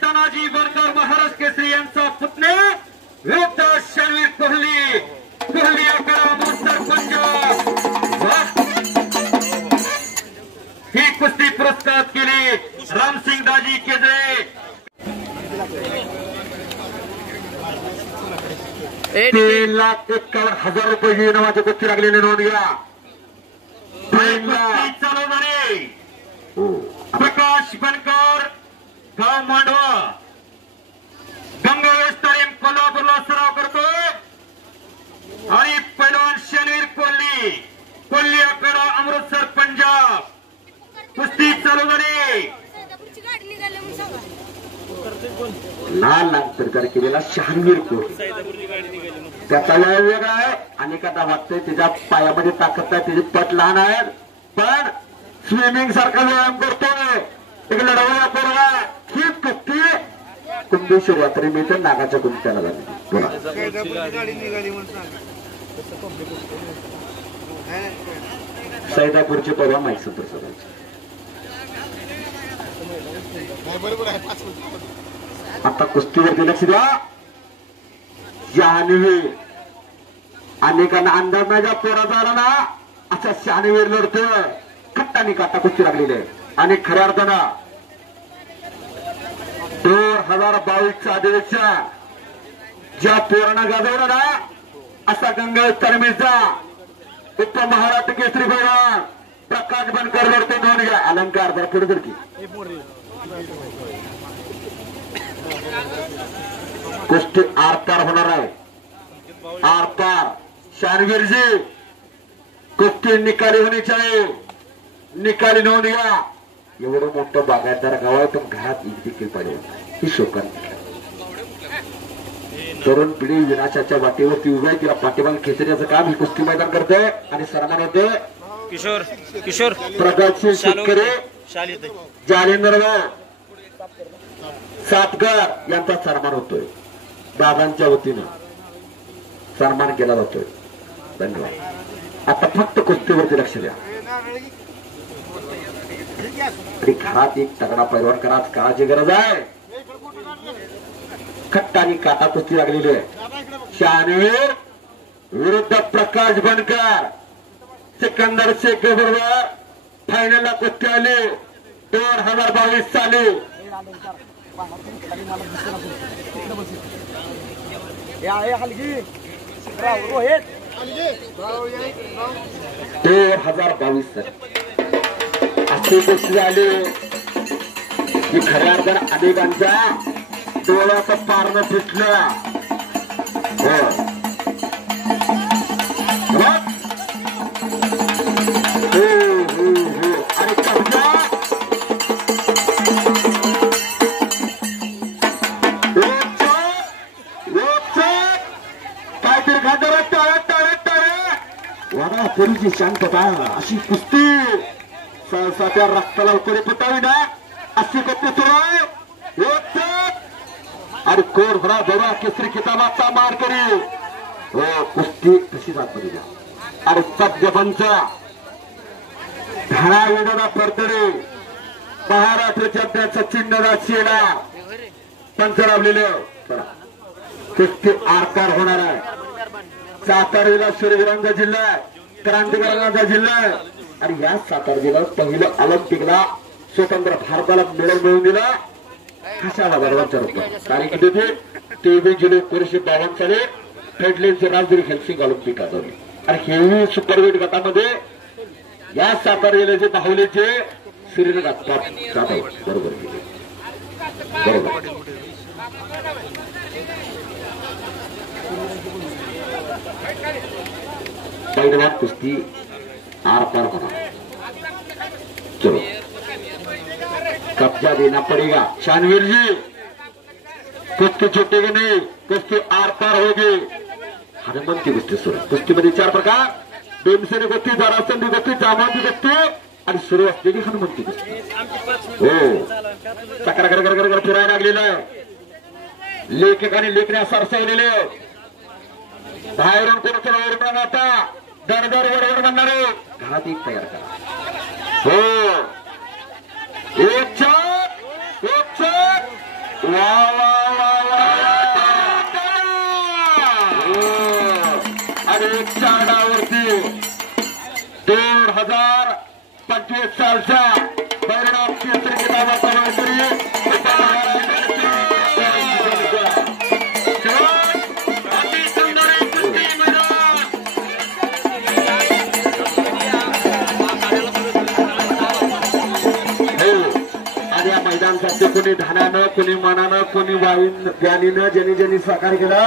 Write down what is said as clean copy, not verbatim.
तानाजी बनकर महाराज केसरी यांचा पुतणे विरुद्ध शर्वीर कोहली. कोहली आकडा सरपंच ही कुस्ती पुरस्कार केली रामसिंग दाजी केजळे. 3,51,000 रुपये इनामाची कुस्ती लागलेली नोंद घ्या. चालवणारे प्रकाश बनकर गाव मांडवा गंगावेश तालीम कोल्हापूरला सराव करतो. आणि पैलवान शर्वीर कोहली. कोहली आकडा अमृतसर पंजाब. कुस्ती चालू झाली. लाल लाल केलेला शहानवीर कोहली त्याचा वय वेगळा आहे. अनेकांना वाटतंय त्याच्या पायामध्ये ताकद आहे, त्याची पट लहान आहे, पण स्विमिंग सारखा व्यायाम करतोय. एक लढवया पोरगा ही कुस्ती कुंभेश्वर यात्रे मिळते नागाच्या कुस्त्याला झाली. सैदापूरचे परवा माहिती सरांचे आता कुस्तीवरती लक्ष द्या. शहानवीर अनेकांना अंदाज नाही ज्या पोराचा आला ना असा शहानवीर लढतोय. खट्टानी काटा कुस्ती लागलेली आहे. आणि खऱ्या अर्थानं 2022च्या अधिवेशनात ज्या पोरांना गाजवलं ना असा गंगावेश तालमीचा उपमहाराष्ट्र केसरी पैलवान प्रकाश बनकर लढतो. नोंद घ्या. अलंकार जरा पुढे जर की कुस्ती आरपार होणार आहे. आरपार शहानवीरजी कुस्ती निकाली होणी चाहिए. निकाली नोंद घ्या. एवढं मोठं बागायतदार गाव आहे पण घरात एक देखील पाहिजे ही शोकन. तरुण पिढी विनाशाच्या वाटेवरती उभे आहे. तिला पाठीमाग खेचण्याचं काम ही कुस्ती मैदान करते. आणि सन्मान होते किशोर किशोर प्रगतशील शेतकरी जालिंदर सातगर यांचा सन्मान होतोय. दादांच्या वतीनं सन्मान केला जातोय. धन्यवाद. आता फक्त कुस्तीवरती लक्ष द्या. आणि घरात एक तगडा पैलवान करा काळाची गरज आहे. खट्टा आणि काटा कुस्ती लागलेली आहे. शहानवीर विरुद्ध प्रकाश बनकर. सिकंदर शेख बरोबर फायनलला कुस्ती आली 2022 साली. 2022 अशी गोष्टी झाली की खऱ्या अर्थानं अनेकांच्या डोळ्याचं पारणं फुटलं. आणि कब्जा काहीतरी खातर वाडापुरीची शांतता अशी कुस्ती सहसा त्या रक्ताला उकडे फुटावी ना अशी कुस्ती सुरू आहे. आणि कोर भरा जोरा केसरी किताबाचा मार करी कुस्ती कशी जात बघा. आणि सभ्यपंच धारा विनोदा परतडे महाराष्ट्राच्या त्याचा चिन्ह राशीला पंच लावलेले कुस्ती आरपार होणार आहे. सातारा सूर्यवीरांचा जिल्हा आहे, क्रांतिकारकांचा जिल्हा आहे. आणि या सातारा जिल्ह्यात पहिलं ऑलिम्पिकला स्वतंत्र भारताला मेडल मिळवून दिला हर्षवर्धनच्या रूपात. तारीख किती होती 23 जुलै 1952 साली फेडलेनचे राजधानी हेल्सिंग ऑलिम्पिक गाजवली. आणि हेवी सुपरवेट गटामध्ये या सातारा जिल्ह्याचे बाहुलीचे श्रीरंगात जाधव बरोबर केले. बरोबर पैलवान कुस्ती आर पार होना. चलो कब्जा देना पड़ेगा. शहानवीर जी कुस्ती छूटेगी नहीं, कुस्ती आर पार होगी. हनुमंती कुस्ती सुरू. कुस्तीमध्ये 4 प्रकार. भीमसेनी कुस्ती, जरासंधी कुस्ती, जामावती कुस्ती आणि सुरू असलेली हनुमंती कुस्ती. हो चक्रा घर फिरायला लागलेलं आहे. लेखक आणि लेखण्या सरसवलेले बाहेरून कोणाचं ओरडा आता दरदर वडवड म्हणणारे घरात एक तयार करा. हो एक वा वा वा वा आणि 4 डावावरती 2025 सालचा परिणाम केसरी किताबाचा मानकरी मैदानासाठी कोणी धानानं कोणी मनानं कोणी वाईन ज्ञानीनं ज्यांनी ज्यांनी सहकार्य केला